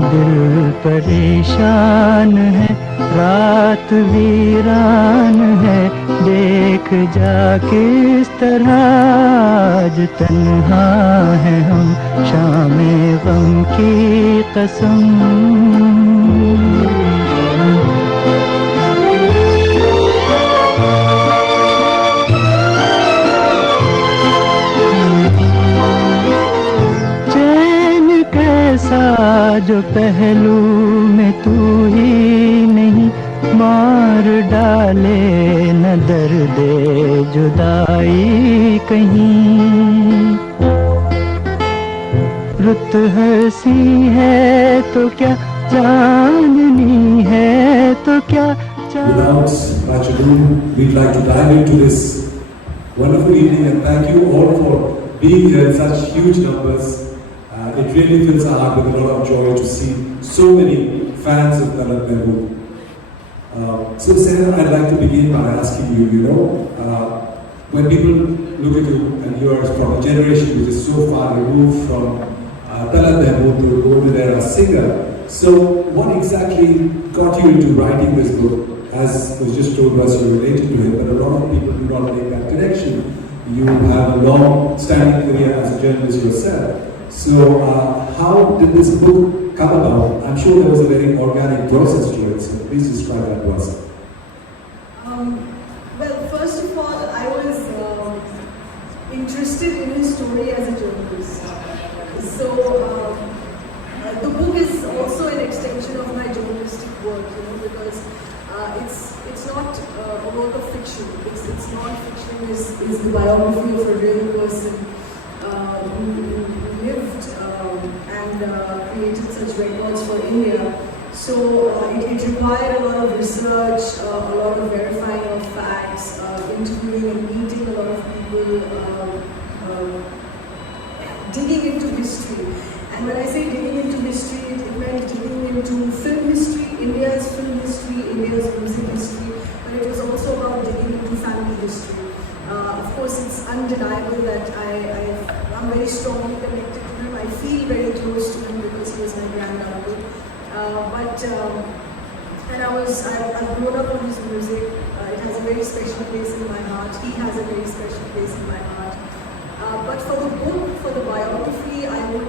दिल परेशान है, रात वीरान है, देख जा किस तरह आज तन्हा है हम, शामे गम की कसम। जो पहलू में तू ही नहीं, मार डाले न दर्द जुदाई कहीं। रुत हसी है तो क्या, चांदनी है तो क्या। Without much ado, we'd like to dive into this wonderful evening and thank you all for being here in such huge numbers. It really fills our heart with a lot of joy to see so many fans of Talat Mahmood. So Sahar, I'd like to begin by asking you, when people look at you and you are from a generation which is so far removed from Talat Mahmood to go over there as a singer, so what exactly got you into writing this book? As was just told to us, you related to him, but a lot of people do not make that connection. You have a long-standing career as a journalist yourself. So, how did this book come about? I'm sure there was a very organic process to it, so please describe that to us. Well, first of all, I was interested in his story as a journalist. So, the book is also an extension of my journalistic work, because it's not a work of fiction. It's non-fiction. Is the biography of a real person who lived and created such records for India. So it required a lot of research, a lot of verifying of facts, interviewing and meeting a lot of people, digging into history. And when I say digging into history, it meant digging into film history, India's film history, India's music history, but it was also about digging into family history. Of course, it's undeniable that I'm very strongly connected to him. I feel very close to him because he was my granduncle. I've grown up on his music. It has a very special place in my heart. He has a very special place in my heart. But for the book, for the biography, I would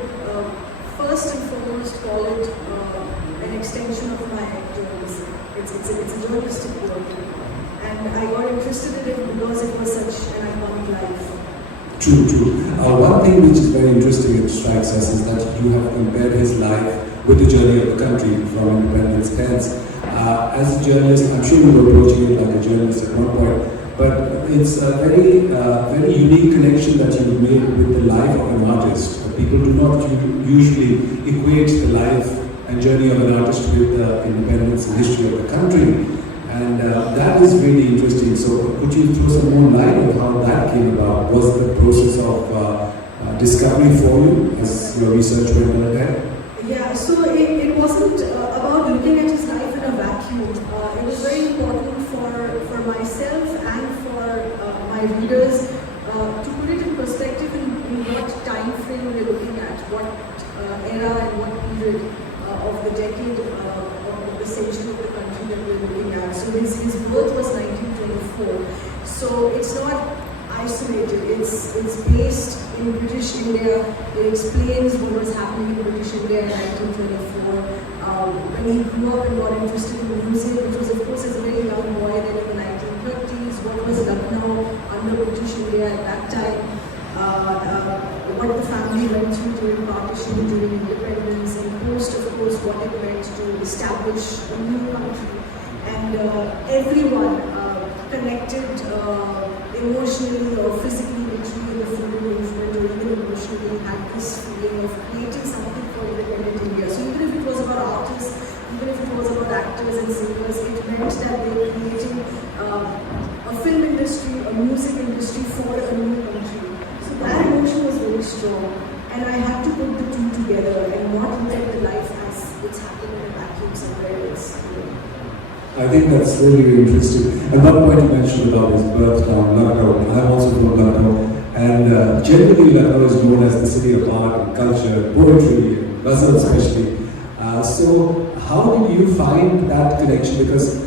first and foremost call it an extension of my journalism. It's a journalistic work. And I got interested in it because it was such an iconic life. True. One thing which is very interesting and strikes us is that you have compared his life with the journey of the country from independence tense. As a journalist, I'm sure you were approaching it like a journalist at one point, but it's a very unique connection that you made with the life of an artist. People do not usually equate the life and journey of an artist with the independence and history of the country. And that is really interesting. So could you throw some more light on how that came about? Was the process of discovery for you as your research went on there? Yeah, so it wasn't about looking at his life in a vacuum. It was very important for myself and for my readers to put it in perspective in what time frame we're looking at, what era and what period of the decade of the century of the country that we're looking at. So his birth was 1924. So it's not isolated. It's based in British India. It explains what was happening in British India in 1924. When he grew up and got interested in music, which was of course as a very young boy then in the 1930s. What was Lucknow under British India at that time? What the family went through during partition, during independence, and post, of course, what it meant to establish a new country. And everyone connected emotionally or physically, literally in the freedom movement, or even emotionally had this feeling of creating something for independent India. So even if it was about artists, even if it was about actors and singers, it meant that they were creating a film industry, a music industry for a new country. So that emotion was very strong, and I had to put the two together and not look at the life as it's happening in a vacuum somewhere else. I think that's really, really interesting. At one point you mentioned about his birth town, Lucknow. I'm also from Lucknow, and generally Lucknow is known as the city of art and culture, poetry, and ghazal especially. So how did you find that connection? Because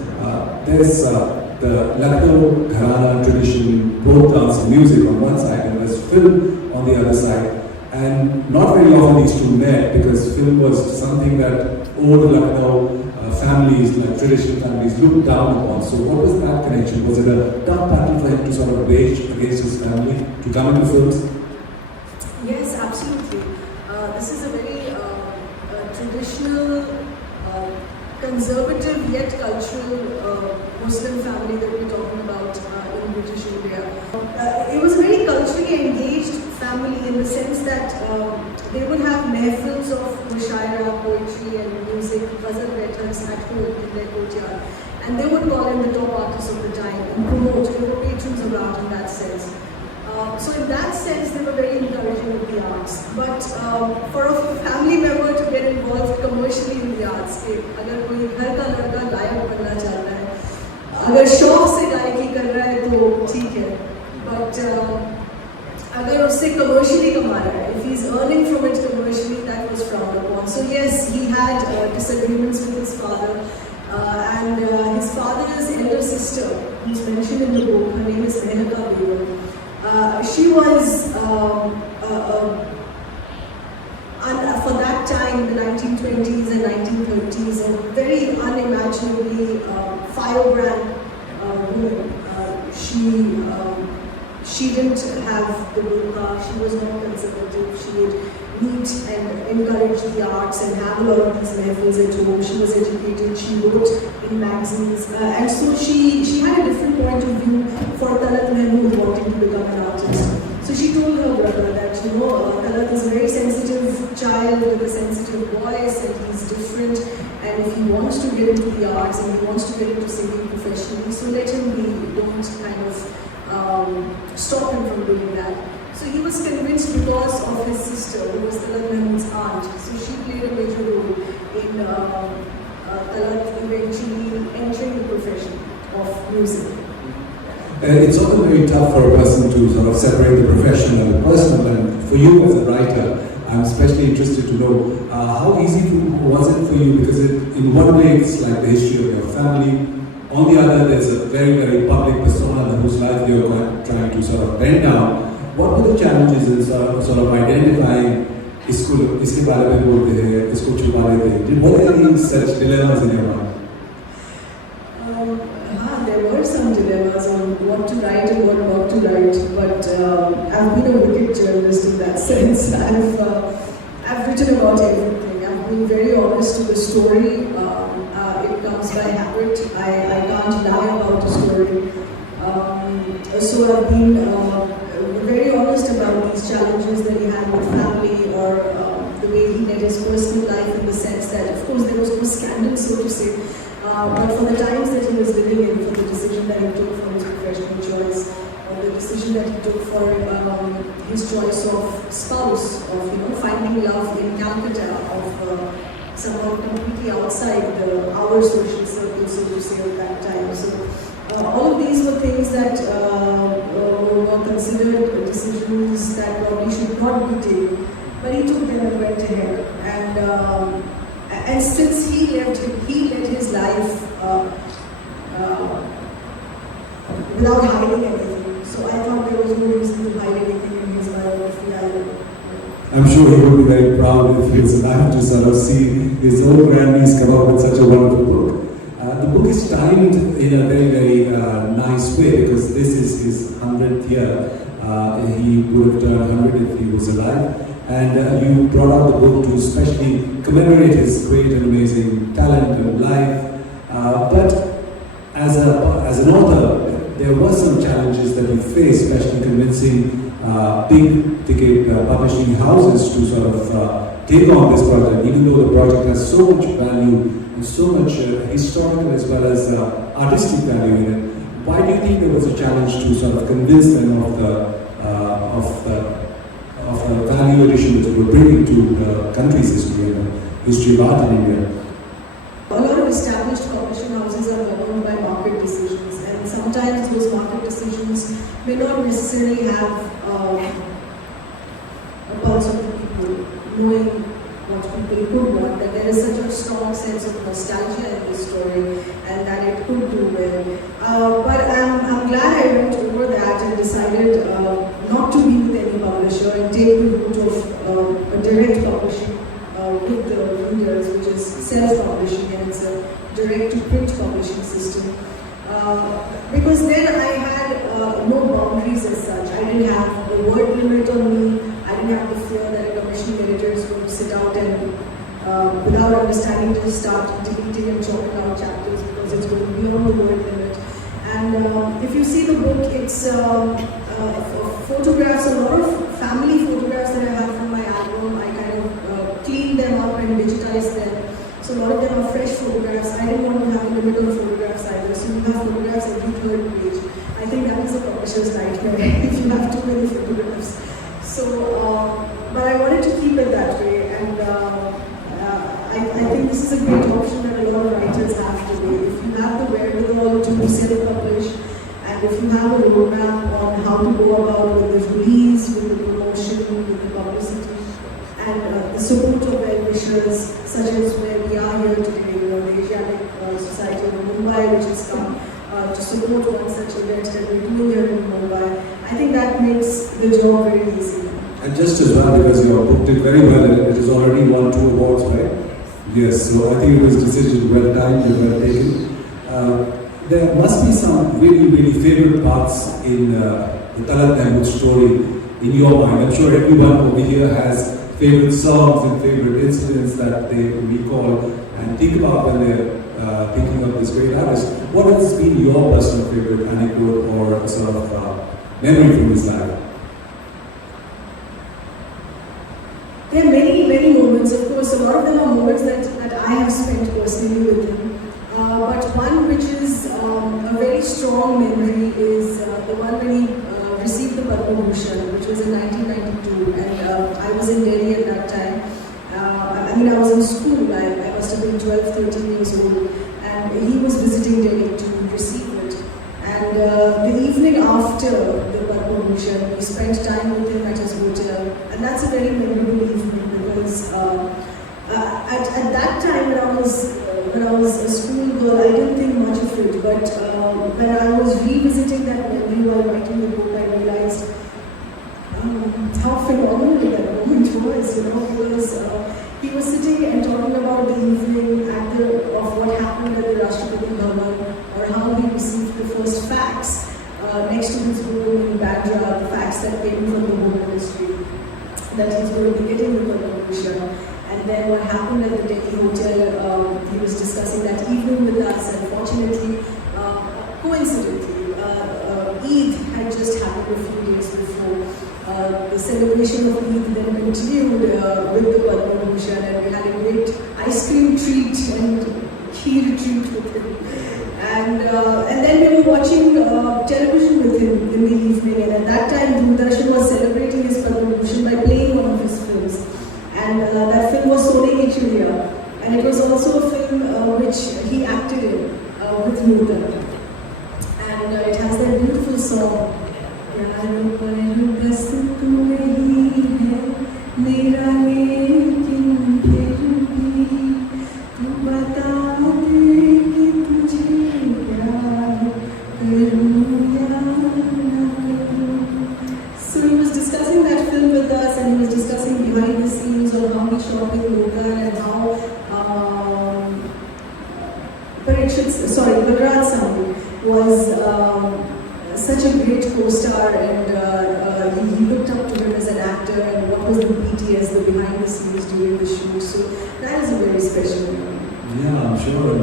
there's the Lucknow Gharana tradition, both dance and music on one side, and there's film on the other side. And not very often these two met, because film was something that old Lucknow families, like traditional families, looked down upon. So what was that connection? Was it a tough battle for him to sort of wage against his family to come into films? Yes, absolutely. This is a very traditional, conservative yet cultural Muslim family that we're talking about in British India. It was a very culturally engaged family in the sense that they would have mehfils of mushaira, poetry and music, ghazal writers at home in their courtyard. And they would call in the top artists of the time and promote. They were patrons of art in that sense. So in that sense, they were very encouraging of the arts. But for a family member to get involved commercially in the arts, अगर कोई घर का लड़का गायक बनना चाहता है, अगर शौक से गायकी कर रहा है तो ठीक है. But अगर उससे commercially कमा रहा है, if he's earning from it commercially, that was frowned upon. So yes, he had disagreements with his father. And his father's elder sister, who's mentioned in the book, her name is Mehnaka Begum. She was, for that time, the 1920s and 1930s, a very unimaginably firebrand woman. She didn't have the burqa, she was not conservative, she would meet and encourage the arts and have a lot of these mehfils at home. She was educated, she wrote in magazines, and so she had a different point of view for Talat Mahmood wanting to become an artist. So she told her brother that, Talat is a very sensitive child with a sensitive voice and he's different, and if he wants to get into the arts and he wants to get into singing professionally, so let him be, don't kind of stop him from doing that. So he was convinced because of his sister, who was Talat Mahmood's aunt. So she played a major role in Talat eventually entering the profession of music. It's often very tough for a person to sort of separate the professional and the personal, and for you as a writer, I'm especially interested to know how easy was it for you, because in one way it's like the history of your family, on the other there's a very, very public persona whose life you're trying to sort of bend down. What were the challenges in sort of identifying इसके बारे में बोलते हैं, इसको छुपा देते हैं? Were there any such dilemmas in your mind? There were some dilemmas on what to write and what not to write, but I've been a wicked journalist in that sense. I've written about everything. I've been very honest to the story. It comes by habit. I can't lie about a story. So I've been very honest about these challenges that he had with family, or the way he led his personal life, in the sense that, of course, there was no scandal, so to say, but for the times that he was living in, for the decision that he took for his professional choice, or the decision that he took for his choice of spouse, of finding love in Calcutta, of somehow completely outside our social circle, so to say, at that time. So all of these were things that were considered decisions that probably should not be taken, but he took them and went ahead. And since he led his life without hiding anything, so I thought there was no reason to hide anything in his biography either. I'm sure he would be very proud if he was alive to sort of see his own grandniece come up with such a wonderful book. The book is timed in a very, very nice way, because this is his 100th year. He would have turned 100 if he was alive. And you brought out the book to especially commemorate his great and amazing talent and life. But as an author, there were some challenges that you faced, especially convincing big ticket publishing houses to sort of take on this project, even though the project has so much value and so much historical as well as artistic value in it. Why do you think there was a challenge to sort of convince them of the value addition that you were bringing to the country's history and the history of art in India? A lot of established publishing houses are governed by market decisions, and sometimes those market decisions may not necessarily have a pulse of the people, knowing what people could want, that there is such a strong sense of nostalgia in this story and that it could do well. But I'm glad I went over that and decided not to be with any publisher and take the route of a direct publishing with the readers, which is self-publishing, and it's a direct-to-print publishing system. Because then I had no boundaries as such. I didn't have the word limit on me. I didn't have the fear that a commissioning editor is going to sit out and, without understanding, just start deleting and chopping out chapters because it's going beyond the word limit. And if you see the book, it's photographs, a lot of family photographs that I have from my album. I kind of clean them up and digitize them. So a lot of them are fresh photographs. I didn't want to have a limit on photographs either. So you have photographs every third page. I think that is a publisher's nightmare if you have too many photographs. So, but I wanted to keep it that way, and I think this is a great option that a lot of writers have today. If you have the wherewithal to self-publish, and if you have a roadmap on how to go about with the release, with the promotion, with the publicity, and the support of well-wishers, such as where we are here today, the Asiatic Society of Mumbai, which has come to support one such event that we're doing here in Mumbai. I think that makes the job very easy. And just as well, because you have booked it very well, and it has already won 2 awards, right? Yes, so I think it was a decision well timed and well taken. There must be some really, really favorite parts in the Talat Mahmood story in your mind. I'm sure everyone over here has favorite songs and favorite incidents that they recall and think about when they're thinking of this great artist. What has been your personal favorite anecdote or sort of memory from his life? There are many, many moments. Of course, a lot of them are moments that I have spent personally with him. But one which is a very strong memory is the one when he received the Padma Bhushan, which was in 1992, and I was in Delhi at that time. I was in school. I must have been 12, 13 years old, and he was visiting Delhi to receive it. And the evening after the Padma Bhushan, we spent time with him at his hotel, and that's a very memorable evening because at that time when I was a schoolgirl, I didn't think much of it, but when I was revisiting that memory while writing the book, I realized how phenomenal that moment was, because he was sitting and talking about the evening of what happened at the Rashtrapati Bhavan, or how he received the first fax next to his room in Bandra, the fax that came from the Home Ministry, that he's going to be getting the Padma Bhushan. And then what happened at the Delhi hotel, he was discussing that evening with us, and fortunately, coincidentally, Eid had just happened a few days before. The celebration of Eid then continued with the Padma Bhushan, and we had a great ice cream treat and kheer treat with him. And then we were watching television with him in the evening, and at that time Doordarshan was celebrating his Padma Bhushan by playing one of his films. And that film was Sone Ki Chiriya, and it was also a film which he acted in with Muda. And it has that beautiful song, Yaar par bas tu nahi hai, mera lekin phir bhi, tu bata de ki tujhe pyar karu ya na karu. So he was discussing that film with us, and he was discussing behind the scenes of how he shot with Muda and how Bharat Sahib was such a great co-star, and he looked up to him as an actor, and what was the BTS, the behind the scenes during the shoot. So that is a very special moment. Yeah, I'm sure.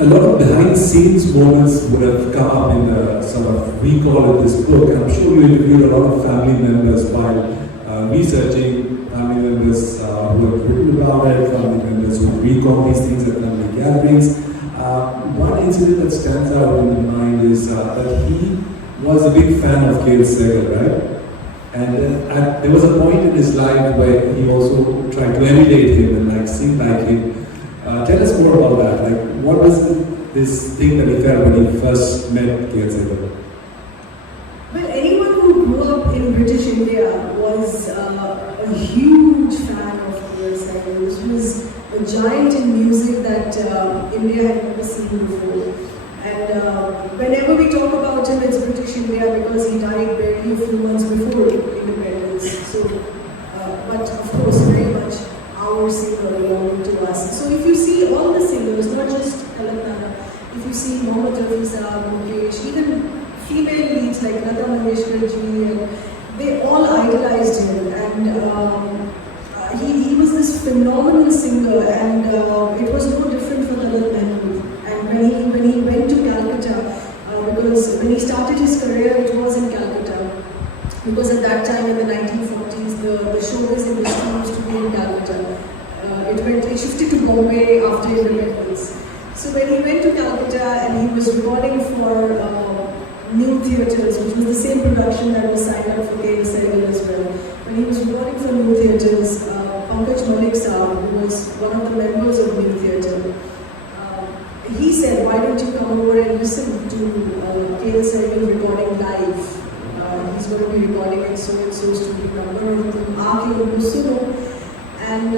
A lot of behind the scenes moments would have come up in the sort of recall of this book. I'm sure you interviewed a lot of family members while researching, family members who have written about it, family members who recall these things at family gatherings. One incident that stands out in my mind is that he was a big fan of K.L. Sehgal, right? And there was a point in his life where he also tried to emulate him and sing like him. Tell us more about that. What was this thing that he felt when he first met K.L. Sehgal? Well, anyone who grew up in British India was a huge fan of Dadasaheb. This was a giant in music that India had never seen before. And whenever we talk about him, it's British India because he died barely a few months before independence. So, but of course, very much our singer belonging to us. So if you see all the singers, not just Talat Mahmood, if you see Mohammed Sahar, Mukesh, even female leads like Lata Mangeshkar ji, and they all idolized him. And he was this phenomenal singer, and it was no different for Talat Mahmood. And when he went to Calcutta, because when he started his career, it was in Calcutta. Because at that time in the 1940s, the showbiz industry used to be in Calcutta. It shifted to Bombay after independence. So when he went to Calcutta and he was recording for New Theatres, which was the same production that was signed up for Dadasaheb as well. When he was recording for New Theatres, Pankaj Malik Sahar, who was one of the members of New Theatre, he said, why don't you come over and listen to Dadasaheb recording live? He's going to be recording it so studio number. And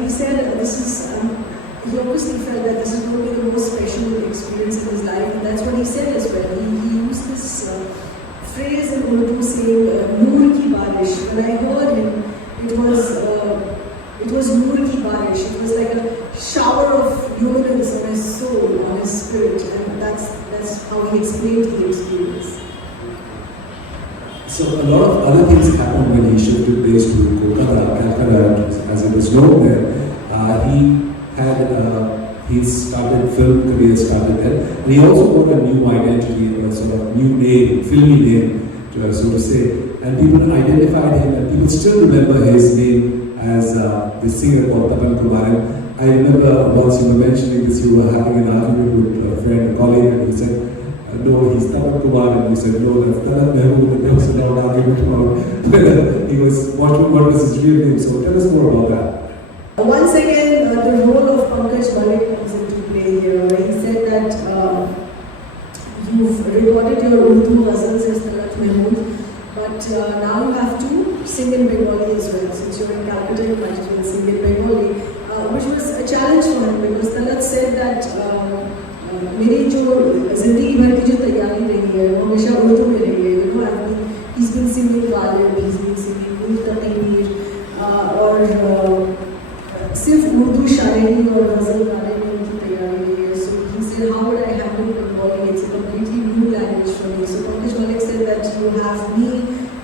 he said, he obviously felt that this is going to be the most special experience in his life, and that's what he said as well. He used this phrase in Urdu saying, Noor ki barish. When I heard him, it was Noor ki barish. It was like a shower of luminance on his soul, on his spirit, and that's how he explained the experience. So a lot of other things happened when he shifted base to Kolkata, Calcutta, as it was known there. He started film career started there, and he also got a new identity, a sort of new name, filmy name, so to say. And people identified him, and people still remember his name as the singer called Talat Mahmood. I remember once you were mentioning this, you were having an argument with a friend, a colleague, and he said, no, he's Talat Mahmood, and you said, no, that's Talat Mahmood, and there was a loud argument about whether he was, what was his real name. So tell us more about that. Once again, the role of Pankaj Malik comes into play here. He said that you've recorded your Urdu ghazals as Talat Mahmood, but now you have to sing in Bengali as well. Since you're in Calcutta, you might as well sing in Bengali, which was a challenge for him because Talat said that मेरी जो जिंदगी भर की जो तैयारी रही है वो हमेशा उर्दू में रही है. You know, he's been singing Ghalib, he's been singing Ur और सिर्फ उर्दू शायरी और गज़ल गाने में उनकी तैयारी रही है. So he said, how would I handle Bengali? It's a completely new language for me. So Pankaj Malik said that you have me,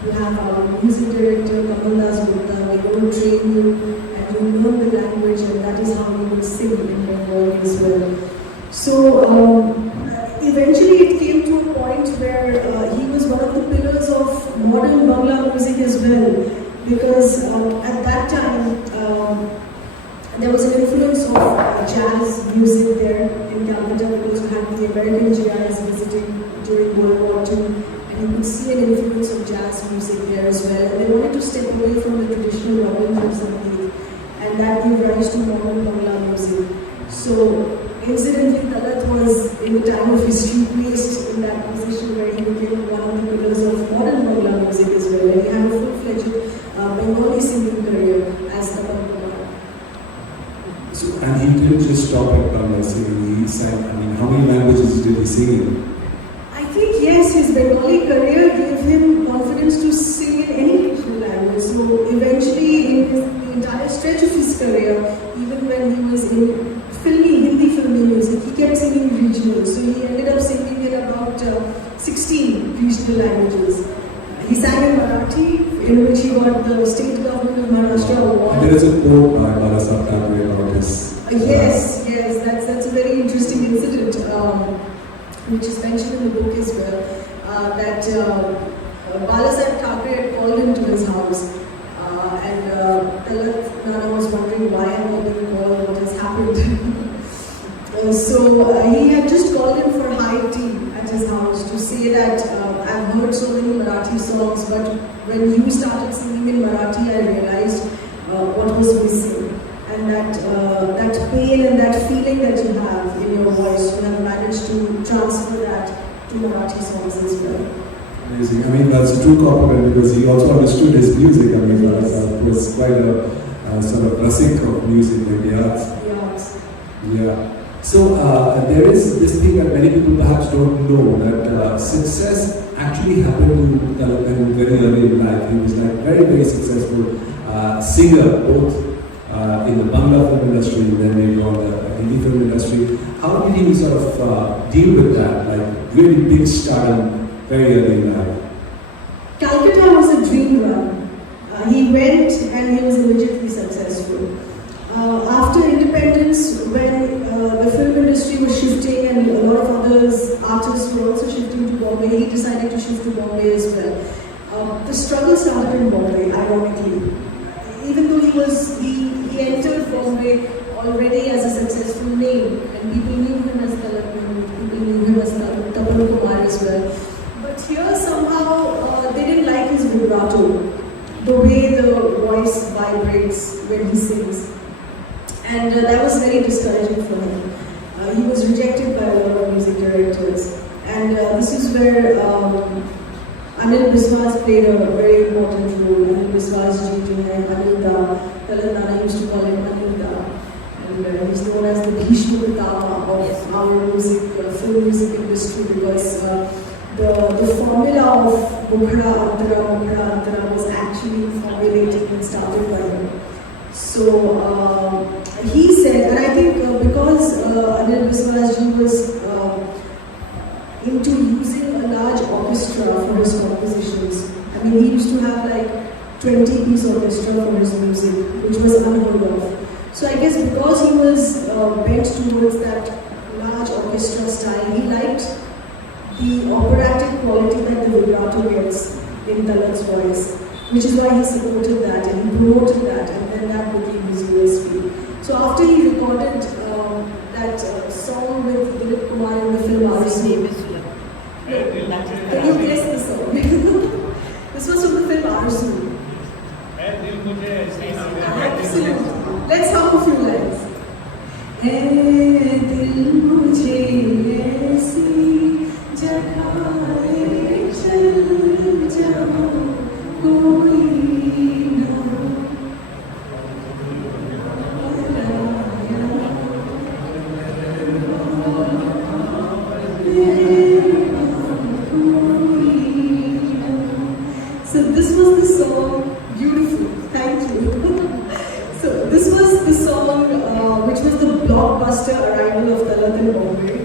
you have our music director Kamal Das Gupta, we will train you and you learn the language, and that is how you will sing in Bengali as well. So eventually it came to a point where he was one of the pillars of modern Bangla music as well, because at that time there was an influence of jazz music there in Calcutta, because you had the American GIs visiting during World War II, and you could see an influence of jazz music there as well. And they wanted to step away from the traditional Robin of Sangeet, and that gave rise to modern Bangla music. So incidentally, Talat was in the time of history placed in that position where he became one of the pillars of modern Bangla music as well. And he had a full-fledged Bengali singing career as Talat Mahmood. So, and he didn't just stop at Bangla singing, he sang, I mean, how many languages did he sing in? I think yes, his Bengali career gave him confidence to sing in any regional language. So eventually, in the entire stretch of his career, even when he was in Hindi filmy music, he kept singing regional. So he ended up singing in about 16 regional languages. He sang in Marathi, in which he got the state government of Maharashtra award. And there is a quote by Dadasaheb about this. Yes, that's a very interesting incident, which is mentioned in the book as well. That Dadasaheb had called him to his house, and Talat Nana was wondering why am I being called, what has happened. So he had just called him for high tea at his house to say that I've heard so many Marathi songs, but when you started singing in Marathi, I realized what was missing, and that pain and that feeling that you have in your voice, you have managed to transfer that to Marathi songs as well. Amazing. I mean, that's a true compliment because he also understood his music. I mean, that was quite a sort of rasik of music in the arts. Yeah. So there is this thing that many people perhaps don't know, that success actually happened to Talat Mahmood very early in life. He was like very, very successful singer, both in the Bangla film industry and then maybe on the Hindi film industry. How did he sort of deal with that, like really big stardom very early in life? Calcutta was a dream run. He went and he was immediately successful. After independence, when the film industry was shifting and a lot of artists were also shifting to Bombay, he decided to shift to Bombay as well. The struggle started in Bombay, ironically. Even though he entered Bombay already as a successful name, and people knew him as Talat Mahmood, people knew him as Talat Kumar as well. But here somehow they didn't like his vibrato, the way the voice vibrates when he sings. And that was very discouraging for him. He was rejected by a lot of music directors. And this is where Anil Biswas played a very important role. Anil Biswas ji, Anil Da, Talat Nana used to call him Anil Da. And he's known as the Bhishma Pitama of our music, film music industry, because the formula of Mukhra Antara was actually formulated and started by him. So he said, and I think because Anil Biswas ji was into using a large orchestra for his compositions. I mean, he used to have like 20-piece orchestra for his music, which was unheard of. So I guess because he was bent towards that large orchestra style, he liked the operatic quality that the vibrato gets in Talat's voice, which is why he supported that and he promoted that, and then that became his USP. So after he recorded that song with Dilip Kumar in the film Arsu, can you guess the song? This was from the film Arsu. Absolutely. Let's hum a few lines. So this was the song, beautiful, thank you. So this was the song which was the blockbuster arrival of Talat in Bombay,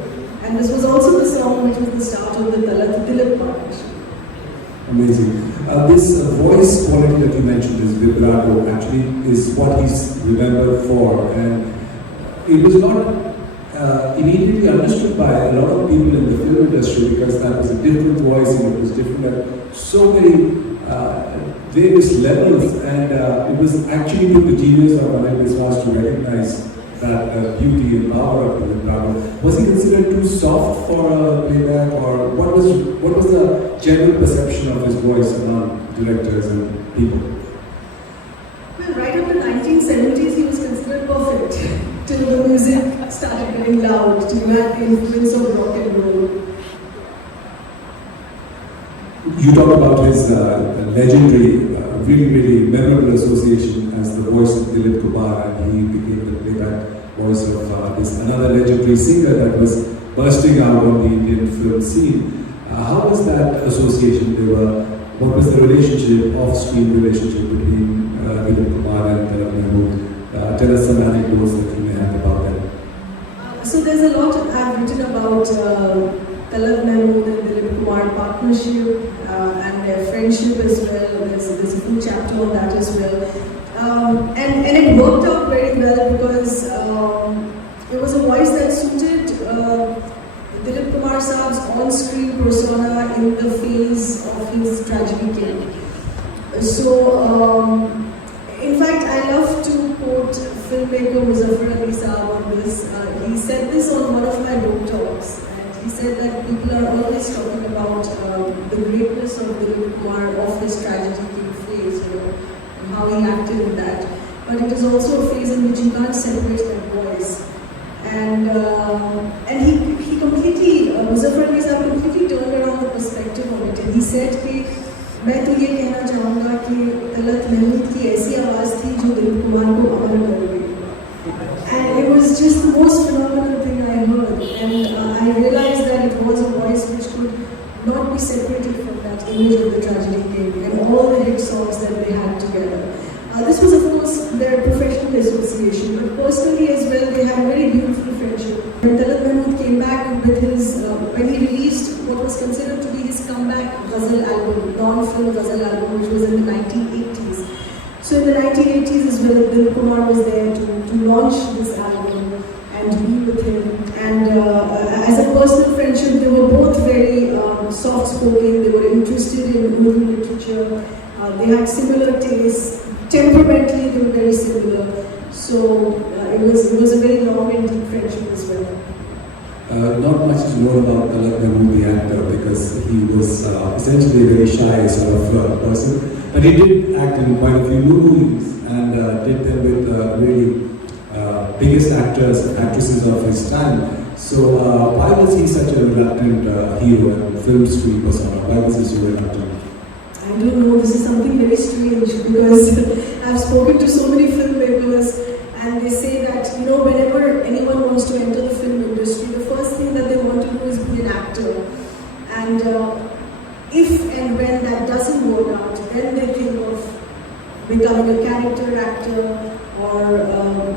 and this was also the song which was the start of the Talat-Dilip partnership. Amazing. This voice quality that you mentioned, this vibrato, actually is what he's remembered for, and it was not immediately understood by a lot of people in the film industry because that was a different voice and it was different at so many various levels, and it was actually to the genius of Anil Biswas to recognize that beauty and power of the vibrato. Was he considered too soft for playback, or what was the general perception of his voice among directors and people? Well, right up the 1970s, he was considered perfect till the music started getting loud, till you had the influence of rock and roll. You talk about his legendary, really memorable association as the voice of Dilip Kumar, and he became the playback voice of this another legendary singer that was bursting out on the Indian film scene. How was that association? What was the relationship, off-screen relationship between Dilip Kumar and Talat Mahmood? Tell us some anecdotes that you may have about that. So there's a lot I've written about Talat Mahmood and Dilip Kumar partnership and their friendship as well. There's a full chapter on that as well. And it worked out very well because it was a voice that suited Dilip Kumar Saab's on-screen persona in the phase of his tragedy killing. So, in fact, I love to quote filmmaker Muzaffar Ali Saab on this. He said this on one of my book talks. He said that people are always talking about the greatness of Dilip Kumar of his tragedy phase, and how he acted in that. But it is also a phase in which you can't separate that voice. And he completely Muzaffar Ali Sahab completely turned around the perspective of it. And he said कि मैं तो ये कहना चाहूँगा कि तलत महमूद की ऐसी आवाज़ थी जो दिलीप कुमार को अमर कर गई. And it was just the most phenomenal thing I heard. And I realized that it was a voice which could not be separated from that image of the tragedy king and all the hit songs that they had together. This was, of course, their professional association, but personally as well, they had a very beautiful friendship. When Talat Mahmood came back with his, when he released what was considered to be his comeback ghazal album, non-film ghazal album, which was in the 1980s. So in the 1980s as well, Dilip Kumar was there to launch this album and to be with him. And as a personal friendship, they were both very soft-spoken, they were interested in Urdu literature, they had similar tastes. Temperamentally, they were very similar. So it was a very long and deep friendship as well. Not much is known about Talat Mahmood, the actor, because he was essentially a very shy sort of person. But he did act in quite a few movies and did them with really biggest actors and actresses of his time. So why was he such a reluctant hero and film street persona? Why was he so reluctant? I don't know, this is something very strange because I've spoken to so many filmmakers and they say that, you know, whenever anyone wants to enter the film industry, the first thing that they want to do is be an actor. And if and when that doesn't work out, then they think of becoming a character actor or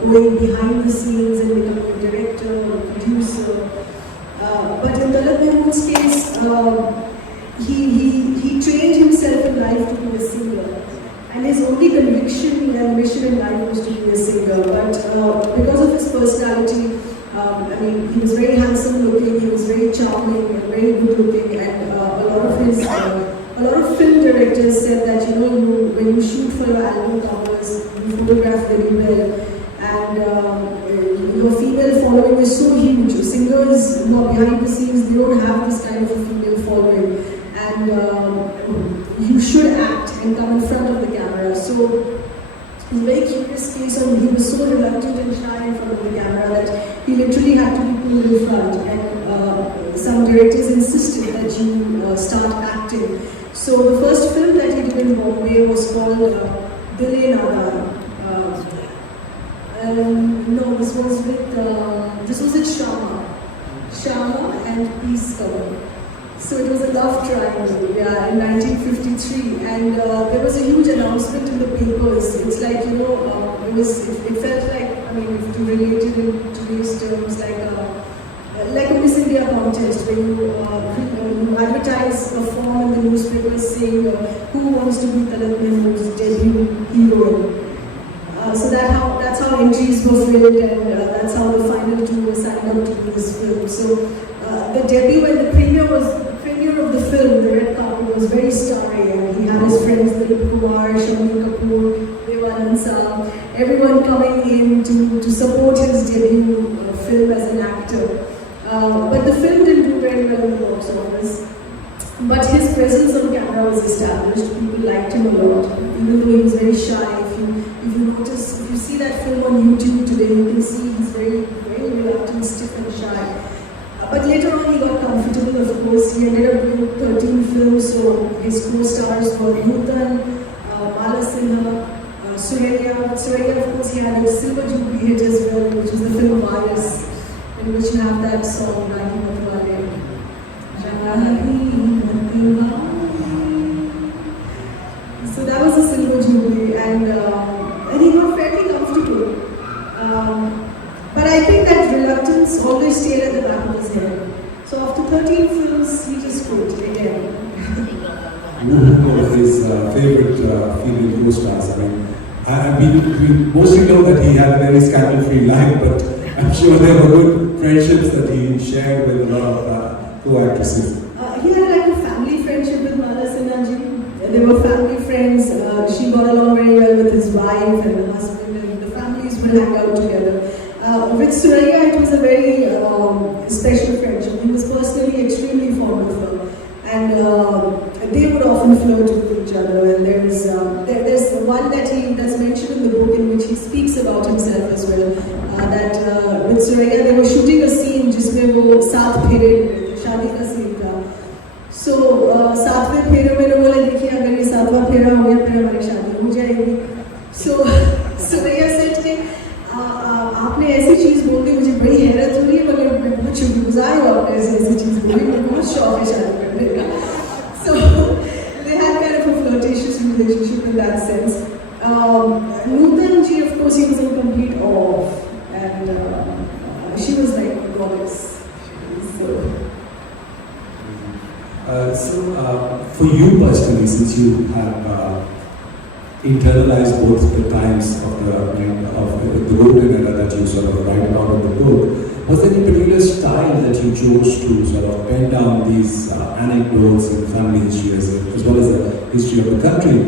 going behind the scenes and becoming a director or a producer. But in Talat Mahmood's case, he trained himself in life to be a singer, and his only conviction and mission in life was to be a singer. But because of his personality, I mean, he was very handsome looking, he was very charming and very good looking, and a lot of film directors said that, you know, when you shoot for your album covers, you photograph very well, and your female following is so huge. Singers who are behind the scenes, they don't have this kind of a female following. And you should act and come in front of the camera. So it's a very curious case on he was so reluctant and shy in front of the camera that he literally had to be pulled in front. And some directors insisted that you start acting. So the first film that he did in Bombay was called Dile Nadar. No, this was at Shama and Peace Cover. So it was a love triangle, yeah, in 1953, and there was a huge announcement in the papers. It's like, you know, it felt like, I mean, if to relate it in today's terms, like a Miss India contest where you advertise a form in the newspapers saying who wants to be Talat Mahmood's debut heroine. So that's how entries were filled, and that's how the final two were signed up to do this film. So the debut and the premiere of the film, the red carpet, was very starry, and he had his friends Dilip Kumar, Shamil Kapoor, Devanansa, everyone coming in to support his debut film as an actor. But the film didn't do very well in the box office. But his presence on camera was established. People liked him a lot, even though he was very shy. If you notice, if you see that film on YouTube today, you can see he's very, very reluctant, stiff and shy. But later on, he got comfortable. Of course, he ended up doing 13 films. So his co-stars were Nutan, Mala Sinha, Suraya. Suraya, of course, he had a silver jubilee hit as well, which was the film Bias, in which you have that song Rahi Matwale. So that was a silver jubilee, and he got fairly comfortable. But I think that reluctance always stayed at the back of his head. So after 13 films, he just quit again. Who was his favorite female co-stars? I mean, we mostly know that he had a very scandal-free life, but I'm sure there were good friendships that he shared with a lot of co-actresses. He had like a family friendship with Mala Sinha ji. They were family friends. She got along very well with his wife and the husband, and the families would hang out together. With Suraya, it was a very special friendship. He was personally extremely fond of her, and they would often flirt with each other. And there's one that's mentioned in the book in which he speaks about himself as well. That with Suraya, they were shooting a scene जिसमें वो साथ फेरे शादी Suraiya said कि आपने ऐसी चीज़ बोल दी मुझे बड़ी हैरत हुई है मगर मैं बहुत शुक्रगुजार हूँ आपने ऐसी चीज़ बोली मुझे बहुत शौक है शायद करने का. So they had kind of a flirtatious relationship in that sense. Nutan ji, of course, he was in complete awe of, and she was like a goddess. So, for you personally, since you have internalized both the times of the golden era that you sort of write about in the book, was there any particular style that you chose to sort of pen down these anecdotes and family history as well as the history of the country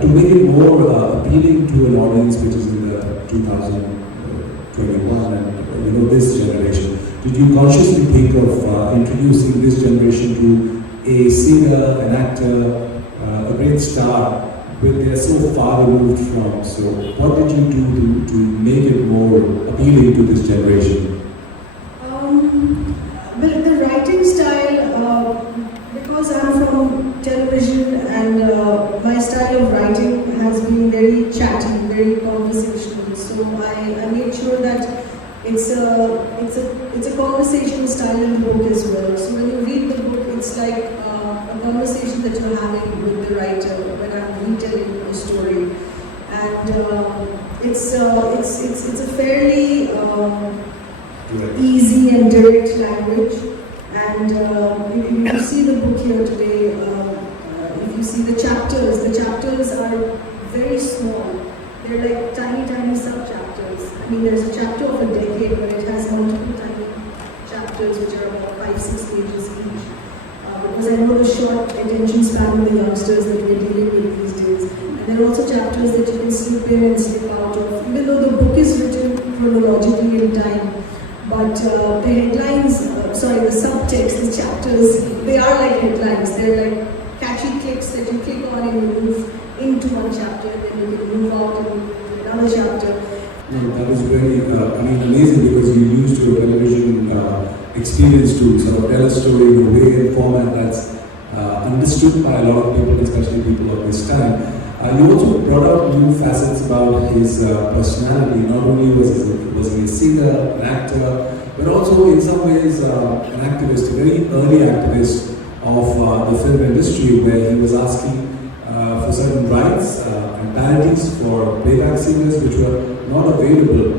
to make it more appealing to an audience which is in the 2021 and this generation? Did you consciously think of introducing this generation to a singer, an actor, a great star, when they are so far removed from? So, what did you do to make it more appealing to this generation? Well, the writing style, because I'm from television and my style of writing has been very chatty, very conversational. So I made sure that it's a conversation style in the book as well. So when you read the book, it's like a conversation that you're having with the writer when I'm retelling a story, and it's a fairly easy and direct language. And if you see the book here today, if you see the chapters are very small. They're like tiny sub-chapters. I mean, there's a chapter of a decade, but it has multiple tiny chapters which are about 5-6 pages each. Because I know the short attention span of the youngsters that we're dealing with these days. And there are also chapters that you can slip in and slip out of, even though the book is written chronologically in time. But the headlines, the subtext, the chapters, they are like headlines. They're like catchy clicks that you click on and you move into one chapter, and then you can move out into another chapter. No, that is very, amazing, because you used your television experience to sort of tell a story in a way and format that's understood by a lot of people, especially people of this time. You also brought up new facets about his personality. Not only was he a singer, an actor, but also in some ways an activist, a very early activist of the film industry, where he was asking for certain rights and parities for playback singers which were not available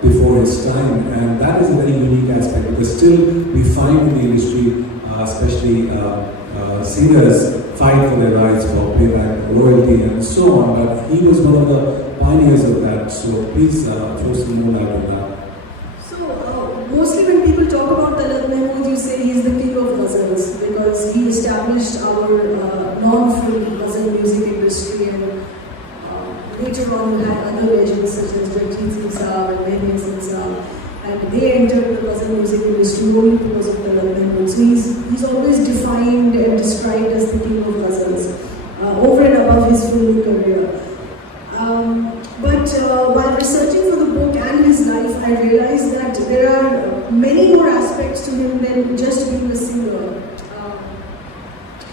before his time, and that is a very unique aspect, because still we find in the industry, especially singers fight for their rights for playback royalty and so on, but he was one of the pioneers of that. So please throw some more light on that. So mostly when people talk about Talat Mahmood, you say he's the king of ghazals, because he established our non-film ghazal music industry, and later on we had other legends such as Jagjeet Singh Sahar and Mehmet Singh Sahar, and they entered the ghazal music industry only because of Talat Mahmood. So he's always defined and described as the king of ghazals, over and above his film career. But while researching for the book and his life, I realized that there are many more aspects to him than just being a singer.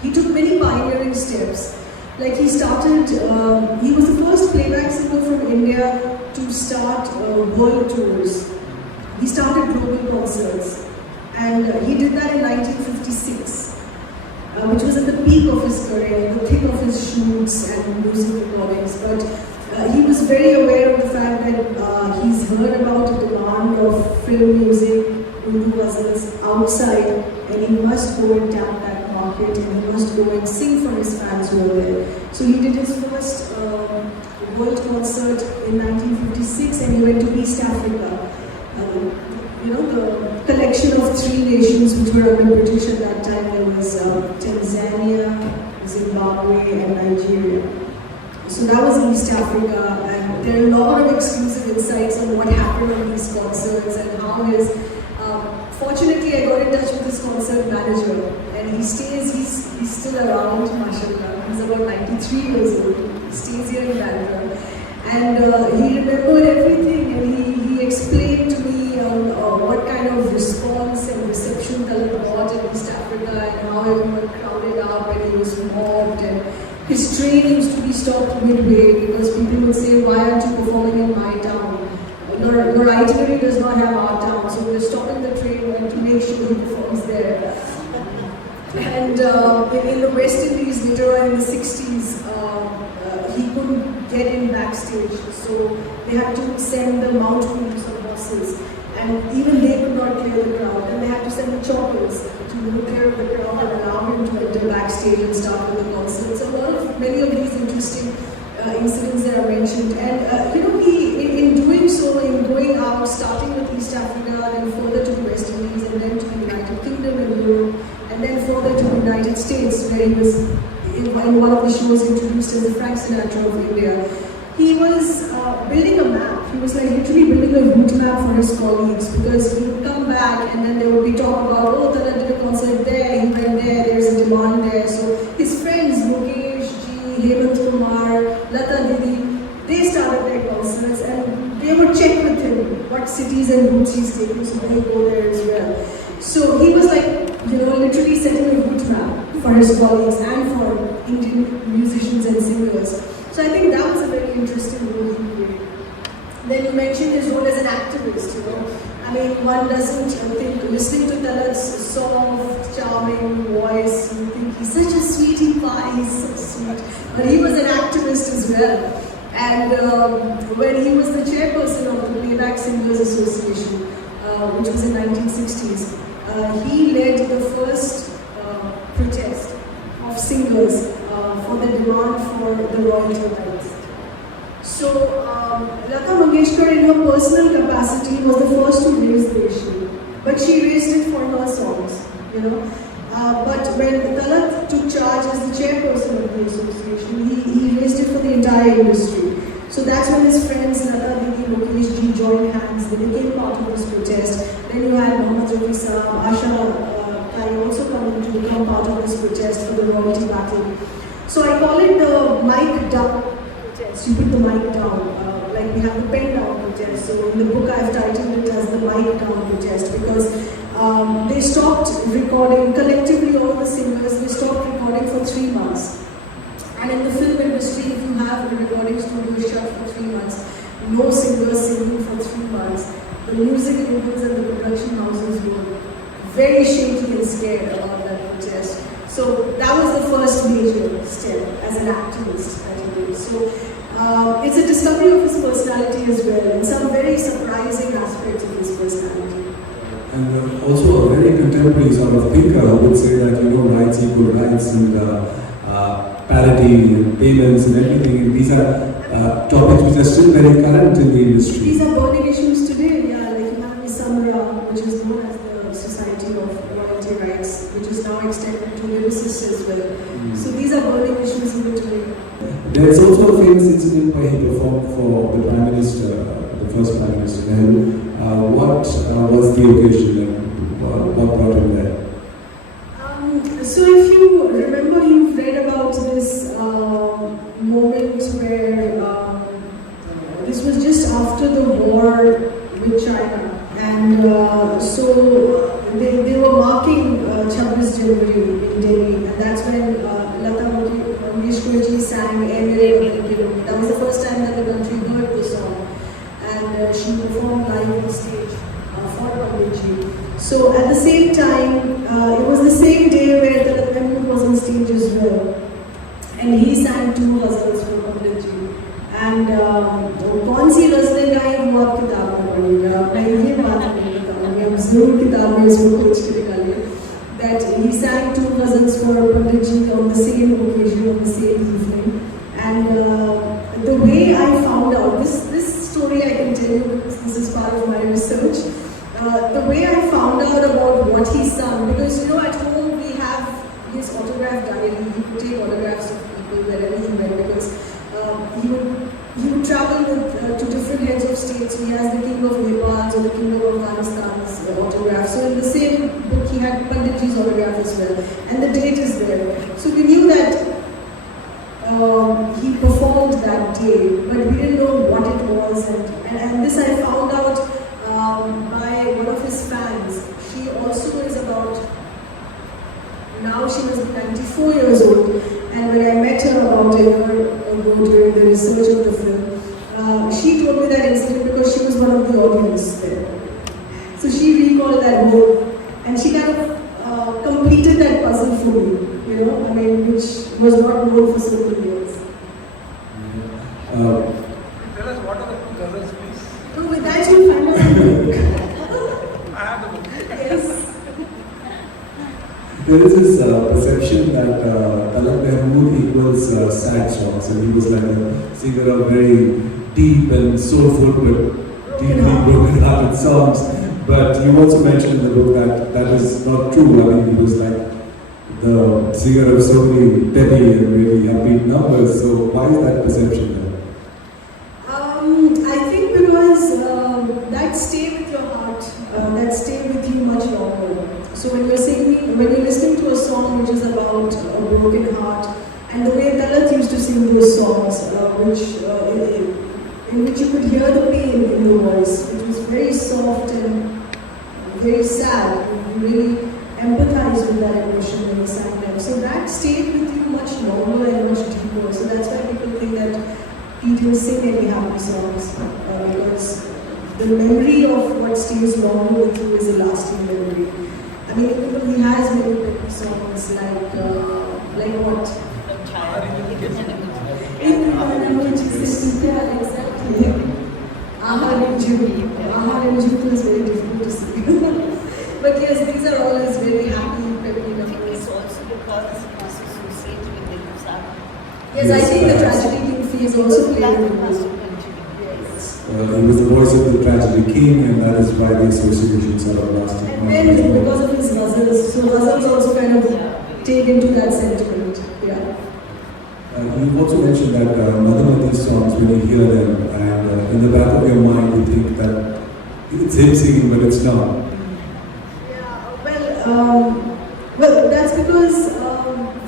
He took many pioneering steps. Like he was the first playback singer from India to start world tours. He started global concerts, and he did that in 1956, which was at the peak of his career, the thick of his shoots and music recordings. But he was very aware of the fact that he's heard about the demand of film music, Urdu ghazals outside, and he must go and tap that market, and he must go and sing for his fans over there. So he did his first world concert in 1956, and he went to East Africa. The collection of 3 nations which were under British at that time. There was Tanzania, Zimbabwe, and Nigeria. So that was East Africa, and there are a lot of exclusive insights on what happened on these concerts and how his. Fortunately, I got in touch with his concert manager, and he's still around, mashallah. He's about 93 years old. He stays here in Bandra, and he remembered everything, and he explained to me what kind of response and reception Talat got in East Africa, and how everyone crowded up and he was mobbed, and His train used to be stopped midway because people would say, why aren't you performing in my town? Your itinerary does not have our town, so we're stopping the train and to make sure he performs there. And in the West Indies, later on in the 60s, he couldn't get in backstage, so they had to send the mount police on buses, and even they could not clear the crowd, and they had to send the choppers to clear the crowd and allow him to enter backstage and start with the concert. So many of these interesting incidents that are mentioned, and he, in doing so, in going out, starting with East Africa, then further to the West Indies, and then to the United Kingdom and Europe, and then further to the United States, where he was in one of the shows introduced as the Frank Sinatra of India. He was building a map. He was like literally building a route map for his colleagues, because he would come back and then there would be talk about, oh, Talat did a concert there, he went there, there's a demand there. So his friends, Mukesh Ji, Hemant Kumar, Lata Didi, they started their concerts and they would check with him what cities and routes he's taking, so they go there as well. So he was like, literally setting a route map for his colleagues and for Indian musicians and singers. So I think that was a very interesting role he played. Then you mentioned his role as an activist, I mean, one doesn't think, listening to Talat's soft, charming voice, you think he's such a sweetie pie, he's so sweet. But he was an activist as well. And when he was the chairperson of the Playback Singers Association, which was in 1960s, he led the first protest of singers for the demand for the royalty rights. So Lata Mangeshkar, in her personal capacity, was the first to raise the issue, but she raised it for her songs, But when Talat took charge as the chairperson of the association, he raised it for the entire industry. So that's when his friends Lata Didi, Mukesh Ji joined hands. They became part of this protest. Then you had Mohammad Rafi Saab, Asha Kai also coming to become part of this protest for the royalty battle. So I call it the mic down protest. You put the mic down, like we have the pen down protest. So in the book I've titled it as the mic down protest, because they stopped recording, collectively all the singers, they stopped recording for 3 months. And in the film industry, if you have a recording studio shut for 3 months, no singers singing for 3 months, the music labels and the production houses were very shaky and scared about that protest. So that was the first major step as an activist that he did. So it's a discovery of his personality as well, and some very surprising aspects of his personality. And also a very contemporary sort of thinker who would say that, rights equal rights, and parity and payments and everything. And these are topics which are still very current in the industry. These are burning issues today, like you have Samra, which is known as the Society of Royalty Rights, which is now extended to lyricists as well. So these are burning issues even today. There is also a famous incident where he performed for the Prime Minister, the first Prime Minister, Nehru. What was the occasion and what brought him there? So if you remember, you've read about this moment where this was just after the war with China, and so they were marking 26 January in Delhi, and that's when Lata Mangeshkar ji sang "Ae Mere Vatn." That was the first time that the country heard the song, and she performed live on stage for Pandit. So at the same time, it was the same day where Talat Mahmood was on stage as well, and he sang 2 ghazals for Pandit ji. And कौन सी ग़ज़लें गाई वो आप किताब में पढ़िएगा, मैं ये बात नहीं बताऊँगी, आप ज़रूर किताब में इसको खोज के निकालिए. That he sang 2 ghazals for Pandit ji on the same occasion, on the same evening. And the way I found out, this story I can tell you because this is part of my research. The way I found out about what he sung, because at home we have his autograph diary. He would take autographs of people wherever he went, because he would travel to different heads of states. So he has the King of Nepal or the King of Afghanistan's autograph. So in the same book he had Panditji's autograph as well, and the date is there. So we knew that he performed that day, but we didn't know what it was. And this I found out by one of his fans. She also is about, now she must be 94 years old, and when I met met her about a year ago during the research of the film. She told me that incident because she was one of the audience there. So she recalled that whole, and she kind of completed that puzzle for me, you know, I mean, which was not known for so many years. Tell us what are the two ghazals, please? So with that you find out the book. I have the book. Yes. There is this perception that Talat Mahmood equals sad songs, and he was like a singer of very deep and soulful but deeply broken-hearted songs. But you also mentioned in the book that that is not true. I mean, he was like the singer of so many peppy and really upbeat numbers. So why is that perception there? I think because that stay with your heart, that stay with you much longer. So when you're singing, when you're listening to a song which is about a broken heart, and the way Talat used to sing those songs, in which you could hear the pain in the voice, which was very soft and very sad. You really empathize with that emotion when he sang them. So that stayed with you much longer and much deeper. So that's why people think that he didn't sing any happy songs, because the memory of what stays longer with you is a lasting memory. I mean, even though he has many peppy songs like what? Exactly. Ahar and Juhu is very difficult to sing. But yes, these are all his very happy, peppy numbers. It's also because it's associated with the Sahar. Yes, I think the tragedy king is also played in the Must movie. have contributed. Yes. He was the voice of the tragedy king, and that is why the association sort of lasted. And then because of his ghazals, so ghazals also kind of take into that sentiment. Yeah. You also mentioned that Madhumati songs, when you hear them, and in the back of your mind you think that it's him singing, but it's not. Well, that's because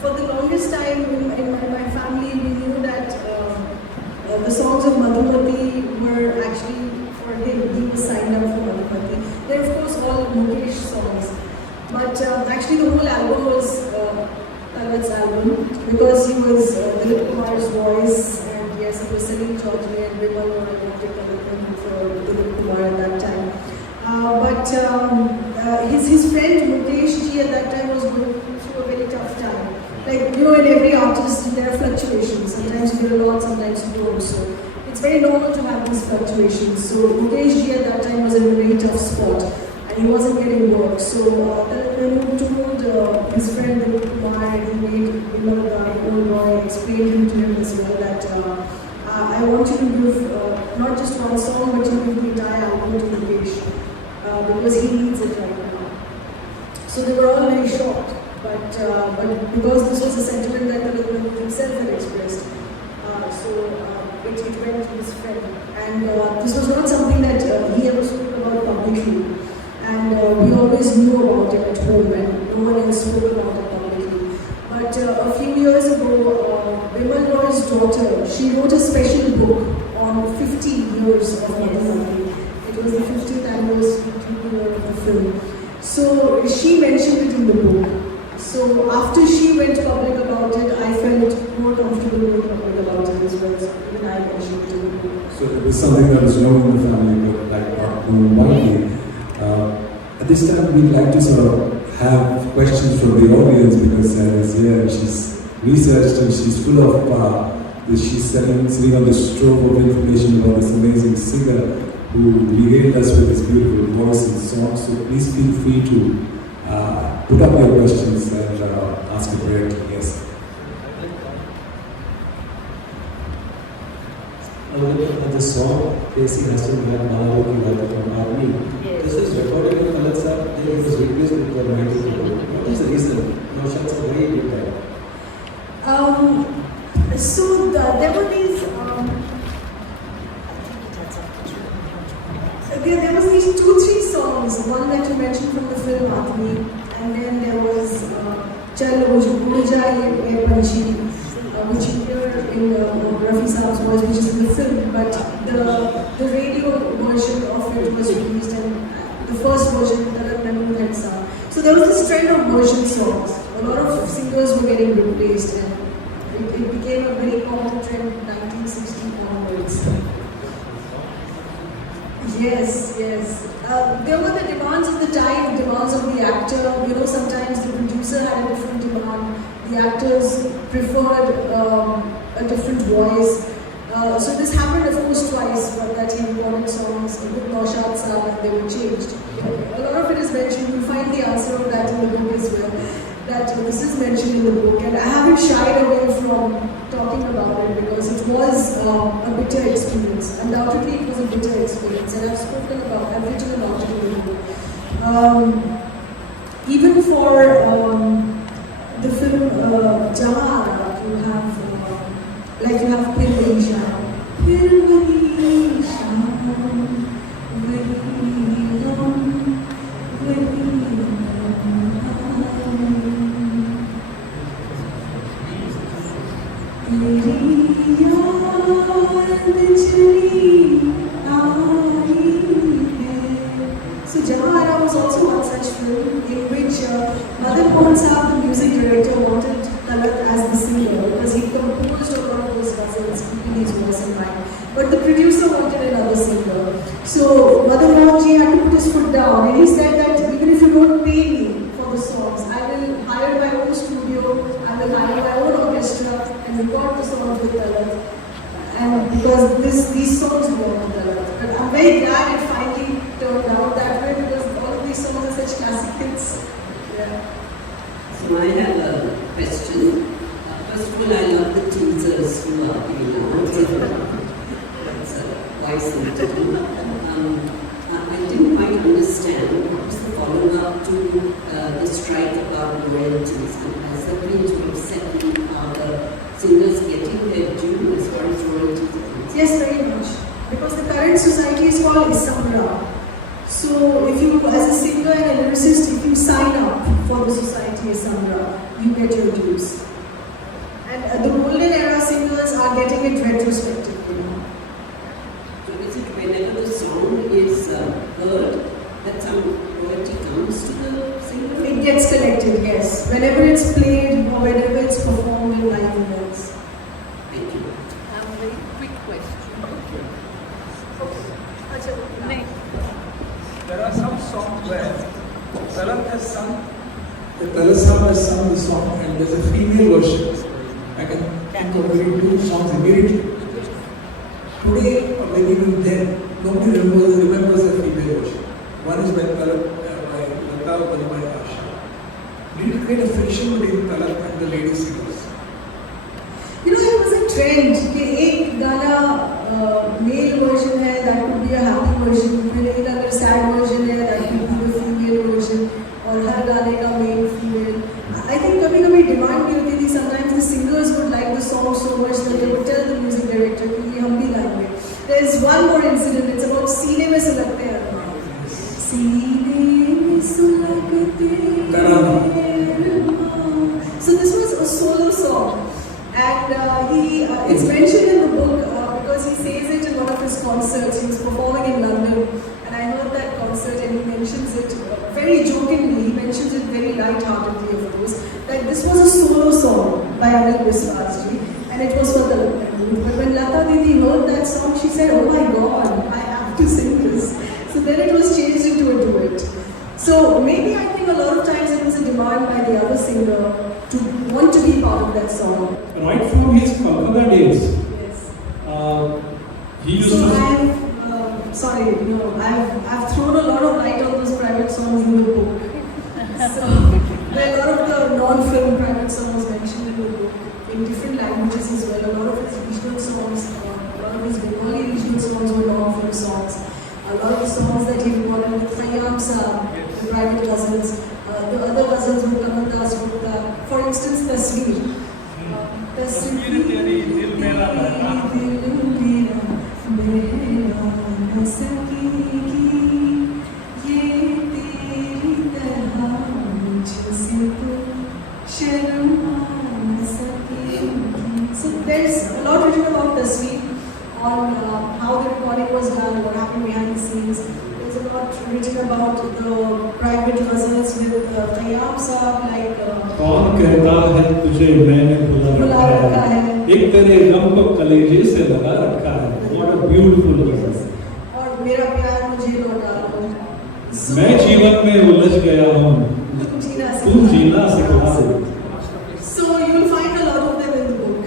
for the longest time in my family, we knew that the songs of Madhumati were actually for him. He was signed up for Madhumati. They're of course all Mukesh songs, but actually the whole album was Talat's album, because he was Dilip Kumar's voice, and yes, he was singing Chaudhary and Bimal were wanted for Dilip Kumar at that time. But his friend Mukesh ji at that time was going through a very tough time. Like, you know, in every artist there are fluctuations. Sometimes you get a lot, sometimes you don't. So it's very normal to have these fluctuations. So Mukesh ji at that time was in a very tough spot, and he wasn't getting work. So Talat Mahmood told his friend Dilip Kumar, and he made Bimal the old boy, explained to him as well that I want you to give not just one song, but you give the entire album to Mukesh. Because he needs it right now. So they were all very shocked, but because this was a sentiment that Talat Mahmood himself had expressed, it went to his friend. And this was not something that he ever spoke about publicly. And we always knew about it at home, and no one else spoke about it publicly. But a few years ago, Bimal Roy's daughter, she wrote a special book on 50 years of Madhumati. It was the 50th anniversary of the film. So she mentioned it in the book. So after she went public about it, I felt more comfortable going public about it as well. So even I mentioned it in the book. So it was something that was known in the family, but like not known widely. At this time, we'd like to sort of have questions from the audience, because Sarah's here and she's researched and she's full of she's sitting on the trove of information about this amazing singer who regaled us with his beautiful voice and song. So please feel free to put up your questions and ask it directly. Yes. The song Casey has to have Malawi from Army. Yes. This is recorded in Talat, then it was replaced with the 90 people. What is the reason? No shots are very good time. So there were these. There was these 2-3 songs. One that you mentioned from the film Aadmi, and then there was Chal Uj Jaye Panchi, which you hear in Rafi Saab's voice, which is in the film. But the radio version of it was released, and the first version Talat Mahmood had sung. So there was this trend of version songs. A lot of singers were getting replaced, and it became Yes, yes. There were the demands of the time, the demands of the actor. You know, sometimes the producer had a different demand. The actors preferred a different voice. So this happened, of course, twice, that he recorded songs with Naushad Sahab and they were changed. A lot of it is mentioned. You'll find the answer of that in the book as well. That this is mentioned in the book, and I haven't shied away from talking about it because it was a bitter experience. Undoubtedly, it was a bitter experience, and I've written about it in the book. Even for the film Zaman, you have Pilvaisha. So Jawahara was also one such film in which Madan Mohan Sahab, the music director, wanted Talat as the singer because he composed a lot of those ghazals, keeping his voice in mind. But the producer wanted another singer. So Madan Mohan ji had to put his foot down and he said that even if you don't pay me for the songs, I will hire my own studio, I will hire my own orchestra and record the songs with Talat. And because these songs belong to Talat. But I'm very glad it finally turned out that way because all of these songs are such classic hits. Yeah. So I have a question. First of all, I love the teasers you are giving out. That's a wise thing to do. I didn't quite understand what was the follow-up to the strike about royalties. Has there been sort of settling? Are the singers getting their due as far as royalties are concerned? Yes, very much. Because the current society is called Isamra. So if you, as a singer and a lyricist, if you sign up for the society Isamra, you get your dues. And the golden era singers are getting it retrospectively. So is it whenever the song is heard that some royalty comes to the singer? It gets collected, yes. Whenever it's played or whenever it's performed in live events. Thank you. I have a very quick question. There are some songs where Talat has sung. Dadasaheb has sung the song and there's a female version. I can think of maybe two songs immediately. Today, or maybe even then, nobody remembers the female version. One is by Talat, by Lata Mahmood. Did it create a friction between Talat and the lady singers? You know, it was a trend कि एक गाना male version है, that could be a happy version, फिर एक अगर sad version है, that could be the female version, और हर गाने का male female. I think कभी-कभी demand भी होती थी. Sometimes the singers would like the song so much that they would tell the music director कि ये हम भी गाएंगे. There is one more incident. It's about सीने में सुलगते हैं. सीने में सुलगते हैं. So this was a solo song. And it's mentioned in the book because he says it in one of his concerts. He was performing in London, and I heard that concert, and he mentions it very jokingly. He mentions it very light-heartedly, of course. That this was a solo song by Anil Biswasji, and it was for Talat Mahmood. But when Lata Didi heard that song, she said, "Oh my God, I have to sing this." So then it was changed into a duet. So maybe I think a lot of times it was a demand by the other singer to want to be part of that song. Right from his Kolkata days, Yes. he used So to. I've thrown a lot of light on those private songs in the book. So there are a lot of the non-film private songs mentioned in the book in different languages as well. A lot of his regional songs, a lot of his Bengali regional songs were non-film songs. A lot of the songs that he recorded with Khayyam Sahab, the private ghazals. The other ghazals with Kamal Das Gupta. For instance, Tasveer. तस्वीर तेरी दिल मेरा बहका So there's a lot written about Tasveer on how the recording was done, what happened behind the scenes. There's a lot written about the private ghazals with Khayyam Sahab, like कौन कहता है तुझे मैंने भुला रखा है, एक तेरे गम को कलेजे से लगा रखा है. What a beautiful verse. और मेरा प्यार मुझे लौटा दो। मैं जीवन में उलझ गया हूँ, तुम जीना सिखा दो। So you will find a lot of them in the book.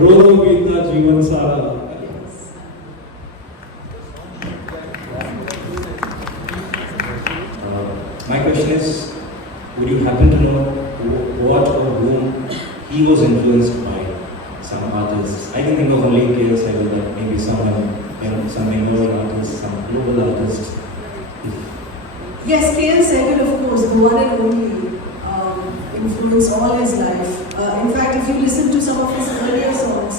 रो रो बीता जीवन सारा। My question is, would you happen to know what or whom he was influenced by? Some artists. I can think of only Dadasaheb, but maybe someone, some Bengali artists, some global artists. Yes, Sahar, of course, the one and only influenced all his life. In fact, if you listen to some of his earlier songs,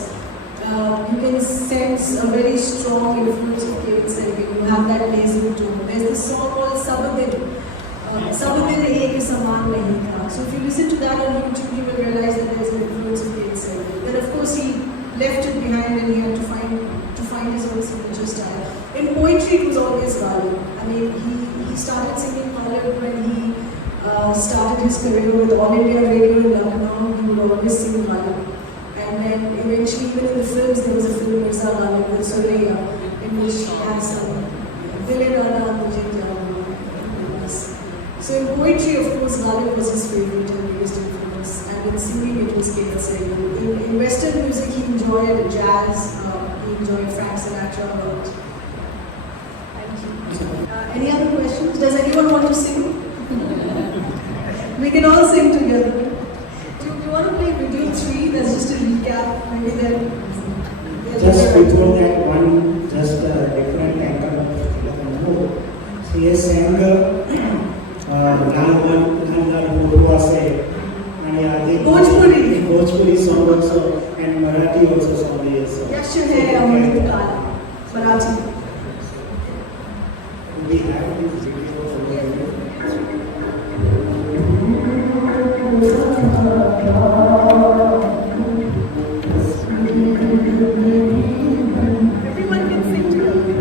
you can sense a very strong influence of Sahar. You have that nasal tone. There's this song called Sabadin Ek Zaman Nahi Tha. So if you listen to that on YouTube, you will realize that there's an influence of Sahar. Then of course he left it behind and he had to find his own signature style. In poetry, it was always Ghalib. I mean, he started singing Ghalib when he started his career with All India Radio in Lucknow. He would always sing Ghalib. And then eventually, even in the films, there was a film Mirza Ghalib with Suraya, in which he had some villain Mujhe Kya Hua. So in poetry, of course, Ghalib was his favorite and biggest influence. And in singing, it was Sahar. In Western music, he enjoyed jazz. He enjoyed Frank Sinatra a lot. Thank you. Any other questions? Does anyone want to sing? We can all sing together. Do you want to play video 3? That's just a recap. Maybe then. Just before that, one just different angle of Mahmood. So he sang Bhojpuri song also and Marathi also song he has. Yash hai Amrit Kala, Marathi. We have this video Everyone can sing together.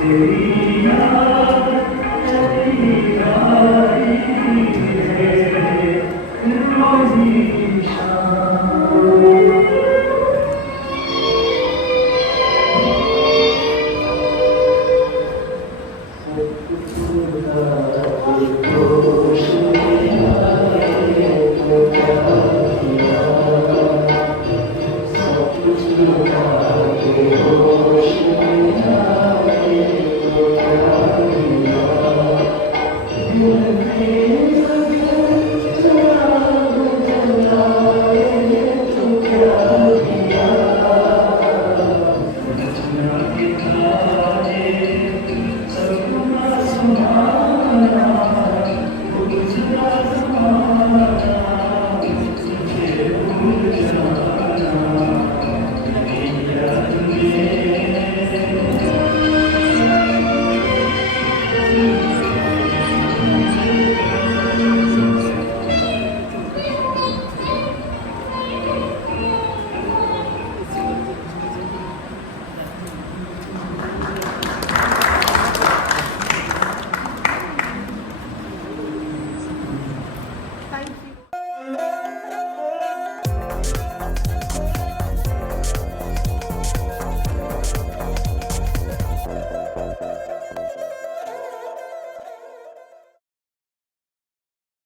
तेरी